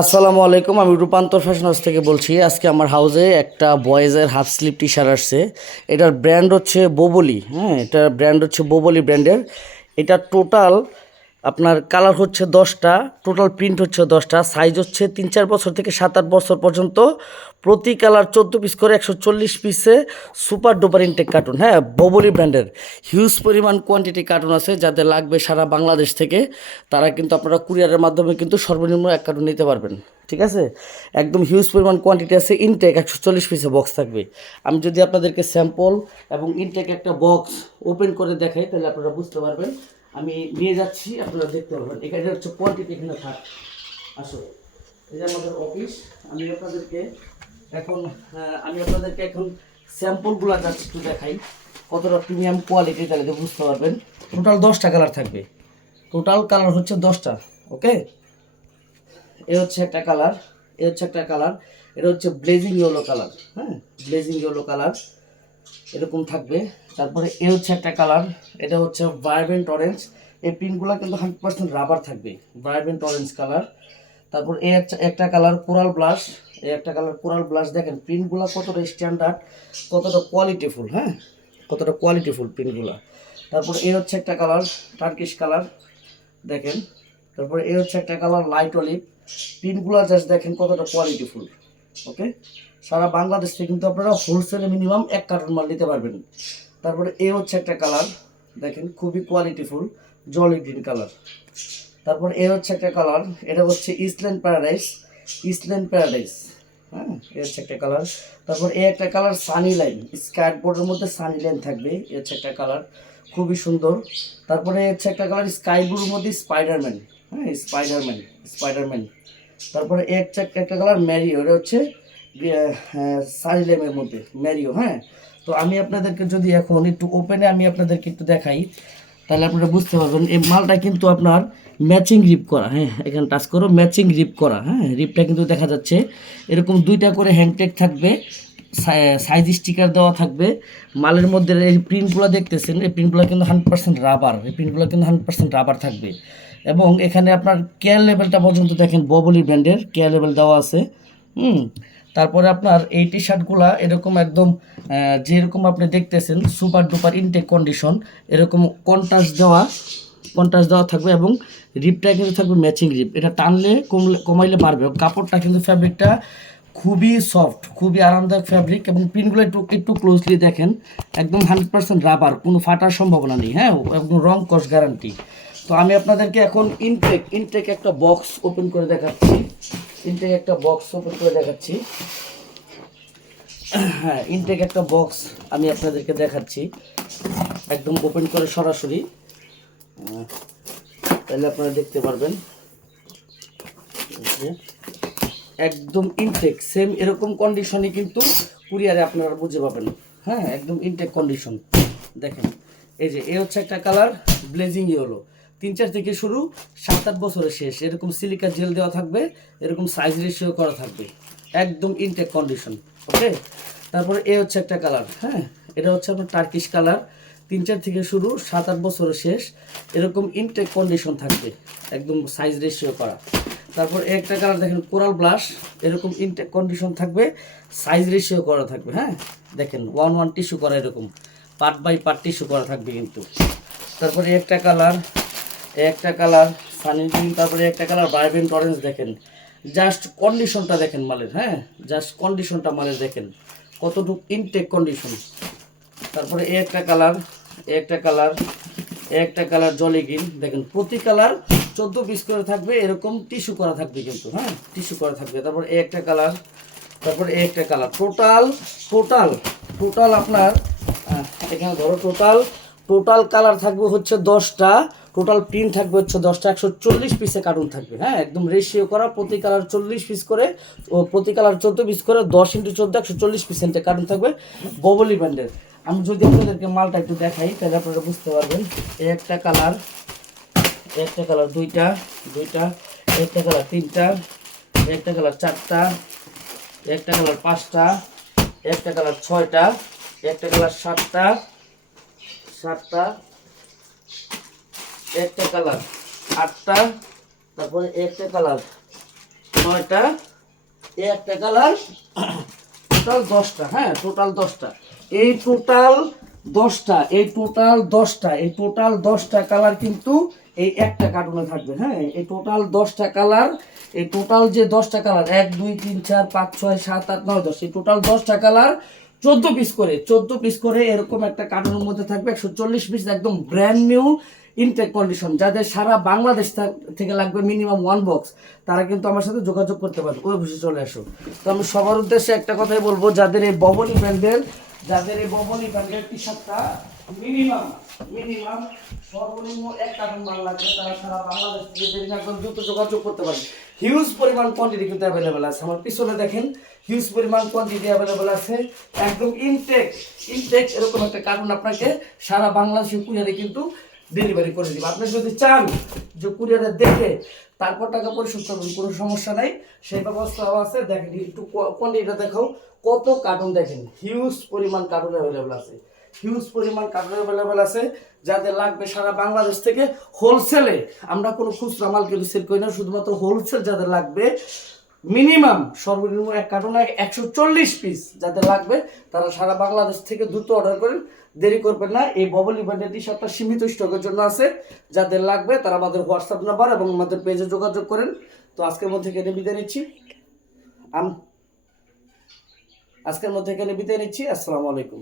আসসালামু আলাইকুম, আমি রূপান্তর ফ্যাশন হাউস থেকে বলছি। আজকে আমার হাউসে একটা বয়েজের হাফ স্লিভ টি শার্ট আসছে। এটার ব্র্যান্ড হচ্ছে বোবলি। হ্যাঁ, এটার ব্র্যান্ড হচ্ছে বোবলি ব্র্যান্ডের। এটা টোটাল আপনার কালার হচ্ছে 10টা, টোটাল প্রিন্ট হচ্ছে 10টা, সাইজ হচ্ছে 3-4 বছর থেকে 7-8 বছর পর্যন্ত। প্রতি কালার 14 পিস করে, 140 পিসে সুপার ডুপার ইনটেক কার্টুন। হ্যাঁ, বোবলি ব্র্যান্ডের হিউজ পরিমাণ কোয়ান্টিটি কার্টুন আছে। যাদের লাগবে সারা বাংলাদেশ থেকে তারা কিন্তু আপনারা কুরিয়ারের মাধ্যমে কিন্তু সর্বনিম্ন 1 কার্টুন নিতে পারবেন। ঠিক আছে, একদম হিউজ পরিমাণ কোয়ান্টিটি আছে। ইনটেক 140 পিসে বক্স থাকবে। আমি যদি আপনাদেরকে স্যাম্পল এবং ইনটেক একটা বক্স ওপেন করে দেখাই তাহলে আপনারা বুঝতে পারবেন। আমি নিয়ে যাচ্ছি, আপনারা দেখতে পারবেন। এখানে হচ্ছে কোয়ান্টিটি, এখানে থাক আসলে এই যে আমাদের অফিস। আমি আপনাদেরকে এখন আমি আপনাদেরকে স্যাম্পলগুলো যাচ্ছি একটু দেখাই কতটা প্রিমিয়াম কোয়ালিটি, তাহলে তো বুঝতে পারবেন। টোটাল 10টা কালার থাকবে, টোটাল কালার হচ্ছে 10টা। ওকে, এ হচ্ছে একটা কালার, এ হচ্ছে একটা কালার, এটা হচ্ছে ব্লেজিং ইয়েলো কালার। হ্যাঁ, ব্লেজিং ইয়েলো কালার এরকম থাকবে। তারপরে এ হচ্ছে একটা কালার, এটা হচ্ছে ভাইব্রেন্ট অরেঞ্জ। এই পিনগুলো কিন্তু 100% রাবার থাকবে, ভাইব্রেন্ট অরেঞ্জ কালার। তারপর এই একটা কালার কোরাল ব্লাশ, এই একটা কালার কোরাল ব্লাশ। দেখেন প্রিন্টগুলো কতটা স্ট্যান্ডার্ড, কতটা কোয়ালিটিফুল। হ্যাঁ, কতটা কোয়ালিটিফুল প্রিন্টগুলো। তারপর এই হচ্ছে একটা কালার টার্কিশ কালার, দেখেন। তারপরে এই হচ্ছে একটা কালার লাইট অলিভ। প্রিন্টগুলো জাস্ট দেখেন কতটা কোয়ালিটিফুল। ওকে, সারা বাংলাদেশ থেকে কিন্তু আপনারা হোলসেলে মিনিমাম 1 কার্টন মাল নিতে পারবেন। তারপরে এই হচ্ছে একটা কালার, দেখেন খুবই কোয়ালিটিফুল জলি গ্রিন কালার। তারপর এ হচ্ছে একটা কালার, এটা হচ্ছে ইসল্যান্ড প্যারাডাইস, ইসল্যান্ড প্যারাডাইস। হ্যাঁ, এ হচ্ছে একটা কালার। তারপর এ একটা কালার সানি লাইন, স্কার্ট বোর্ডের মধ্যে সানি লাইন থাকবে, এ হচ্ছে একটা কালার খুবই সুন্দর। তারপরে হচ্ছে একটা কালার স্কাই ব্লুর মধ্যে স্পাইডারম্যান। হ্যাঁ, স্পাইডারম্যান, স্পাইডারম্যান। তারপরে একটা কালার ম্যারিও, এটা হচ্ছে সানি লাইনের মধ্যে ম্যারিও। হ্যাঁ, তো আমি আপনাদেরকে যদি এখন একটু ওপেনে আমি আপনাদেরকে একটু দেখাই তাহলে আপনারা বুঝতে পারবেন। এই মালটা কিন্তু আপনার ম্যাচিং রিপ করা। হ্যাঁ, এখানে টাচ করো, ম্যাচিং রিপ করা। হ্যাঁ, রিপটা কিন্তু দেখা যাচ্ছে। এরকম 2টা করে হ্যান্ডটেগ থাকবে, সাইজ স্টিকার দেওয়া থাকবে। মালের মধ্যে এই প্রিন্টগুলো দেখতেছেন, এই প্রিন্টগুলো কিন্তু 100% রাবার, এই প্রিন্টগুলো কিন্তু 100% রাবার থাকবে। এবং এখানে আপনার কেয়ার লেভেলটা পর্যন্ত দেখেন ববলি ব্র্যান্ডের কেয়ার লেভেল দেওয়া আছে। হুম, তারপরে আপনার এই টি শার্টগুলা এরকম একদম যেরকম আপনি দেখতেছেন সুপার ডুপার ইনটেক কন্ডিশন, এরকম কন্ট্রাস্ট দেওয়া থাকবে। এবং রিপটা কিন্তু থাকবে ম্যাচিং রিপ, এটা টানলে কমাইলে বাড়বে। কাপড়টা কিন্তু ফ্যাব্রিকটা খুবই সফট, খুবই আরামদায়ক ফ্যাব্রিক। এবং প্রিন্টগুলো একটু একটু ক্লোজলি দেখেন, একদম 100% রাবার, কোনো ফাটার সম্ভাবনা নেই। হ্যাঁ, একদম রং কস গ্যারান্টি। তো আমি আপনাদেরকে এখন ইনটেক একটা বক্স ওপেন করে দেখাচ্ছি, ইনটেক একটা বক্স ওপেন করে দেখাচ্ছি। হ্যাঁ, ইনটেক একটা বক্স আমি আপনাদেরকে দেখাচ্ছি একদম ওপেন করে সরাসরি, তাহলে আপনারা দেখতে পারবেন। একদম ইনটেক সেম এরকম কন্ডিশনে কিন্তু কুরিয়ারে আপনারা বুঝে পাবেন। হ্যাঁ, একদম ইনটেক কন্ডিশন। দেখেন এই যে এ হচ্ছে একটা কালার ব্লেজিং ইয়েলো, 3-4 থেকে শুরু, 7-8 বছরের শেষ। এরকম সিলিকা জেল দেওয়া থাকবে, এরকম সাইজ রেশিও করা থাকবে, একদম ইনটেক কন্ডিশন। ওকে, তারপরে এ হচ্ছে একটা কালার। হ্যাঁ, এটা হচ্ছে আপনার টার্কিশ কালার, 3-4 থেকে শুরু, 7-8 বছরের শেষ। এরকম ইনটেক কন্ডিশন থাকবে, একদম সাইজ রেশিও করা। তারপর একটা কালার দেখেন কোরাল ব্লাশ, এরকম ইনটেক কন্ডিশন থাকবে, সাইজ রেশিও করা থাকবে। হ্যাঁ, দেখেন 1-1 টিস্যু করা, এরকম পার্ট বাই পার্ট টিস্যু করা থাকবে কিন্তু। তারপরে একটা কালার সানি গ্রিন। তারপরে একটা কালার ভাইব্রেন্ট অরেঞ্জ। দেখেন জাস্ট কন্ডিশনটা দেখেন মালের। হ্যাঁ, জাস্ট কন্ডিশনটা মালের দেখেন কতটুকু ইনটেক কন্ডিশন। তারপরে একটা কালার জলি গ্রিন। দেখেন প্রতি কালার 14 পিস করে থাকবে, এরকম টিস্যু করা থাকবে কিন্তু। হ্যাঁ, টিস্যু করা থাকবে। তারপর একটা কালার, তারপরে একটা কালার। টোটাল টোটাল টোটাল আপনার এখানে ধরো টোটাল কালার থাকবে হচ্ছে 10টা, টোটাল প্রিন্ট থাকবে হচ্ছে 10টা, 140 পিসে কার্টুন থাকবে। হ্যাঁ, একদম রেশিও করা, প্রতি কালার 40 পিস করে, ও প্রতি কালার 14 পিস করে, 10x14 140 পিস কার্টুন থাকবে ববলি ব্র্যান্ডের। আমি যদি আপনাদেরকে মালটা একটু দেখাই তাহলে আপনারা বুঝতে পারবেন। এই একটা কালার, দুইটা, একটা কালার 3টা, একটা কালার 4টা, একটা কালার 5টা, একটা কালার 6টা, একটা কালার 7টা, একটা কালার 8টা, তারপরে একটা কালার 9টা, এই একটা কালার, টোটাল 10টা। হ্যাঁ, টোটাল 10টা। এই টোটাল 10টা, এই টোটাল 10টা, এই টোটাল 10টা কালার কিন্তু এই একটা কার্টুনে থাকবে। হ্যাঁ, এই টোটাল 10টা কালার, এই টোটাল যে 10টা কালার 1 2 3 4 5 6 7 8 9 10, এই টোটাল 10টা কালার 14 পিস করে, 14 পিস করে এরকম একটা কার্টুনের মধ্যে থাকবে 140 পিস, একদম ব্র্যান্ড নিউ ইনটেক কন্ডিশন। যাদের সারা বাংলাদেশ থেকে লাগবে মিনিমাম 1 বক্স, তারা কিন্তু আমার সাথে যোগাযোগ করতে পারবে, ওই বসে চলে আসো। তো আমি সবার উদ্দেশ্যে একটা কথাই বলবো, যাদের এই ববলি ব্র্যান্ডের টি শার্টটা মিনিমাম মিনিমাম সর্বনিম্ন 1 কার্টন মাল লাগবে, তারা সারা বাংলাদেশ থেকে দেরি না করে দ্রুত যোগাযোগ করতে পারবে। হিউজ পরিমাণ কোয়ান্টিটি কিন্তু অ্যাভেলেবেল আছে, আমার পিছনে দেখেন হিউজ পরিমাণ কোয়ান্টিটি অ্যাভেলেবেল আছে। একদম ইনটেক ইনটেক এরকম একটা কার্টন আপনাকে সারা বাংলাদেশে কুরিয়ারে কিন্তু ডেলিভারি করে দিব। আপনি যদি চান যে কুরিয়ারে দেখে তারপর টাকা পরিশোধ করবেন, কোনো সমস্যা নাই, সেই ব্যবস্থাও আছে। দেখেন একটু কোয়ান্টিটিটা দেখাও, কত কার্টুন দেখেন, হিউজ পরিমাণ কার্টুন অ্যাভেলেবেল আছে, হিউজ পরিমাণ কার্টুন অ্যাভেলেবেল আছে। যাদের লাগবে সারা বাংলাদেশ থেকে হোলসেলে, আমরা কোনো খুচরা মাল কিন্তু সেল করি না, শুধুমাত্র হোলসেল যাদের লাগবে মিনিমাম সর্বনিম্ন 1 কার্টনে 140 পিস যাদের লাগবে, তারা সারা বাংলাদেশ থেকে দ্রুত অর্ডার করেন, দেরি করবেন না। এই ববলি ব্র্যান্ডের টি শার্টটা সীমিত স্টকের জন্য আছে, যাদের লাগবে তারা আমাদের হোয়াটসঅ্যাপ নাম্বার এবং আমাদের পেজে যোগাযোগ করেন। তো আজকের মধ্যে এখানে বিদায় নিচ্ছি, আসসালামু আলাইকুম।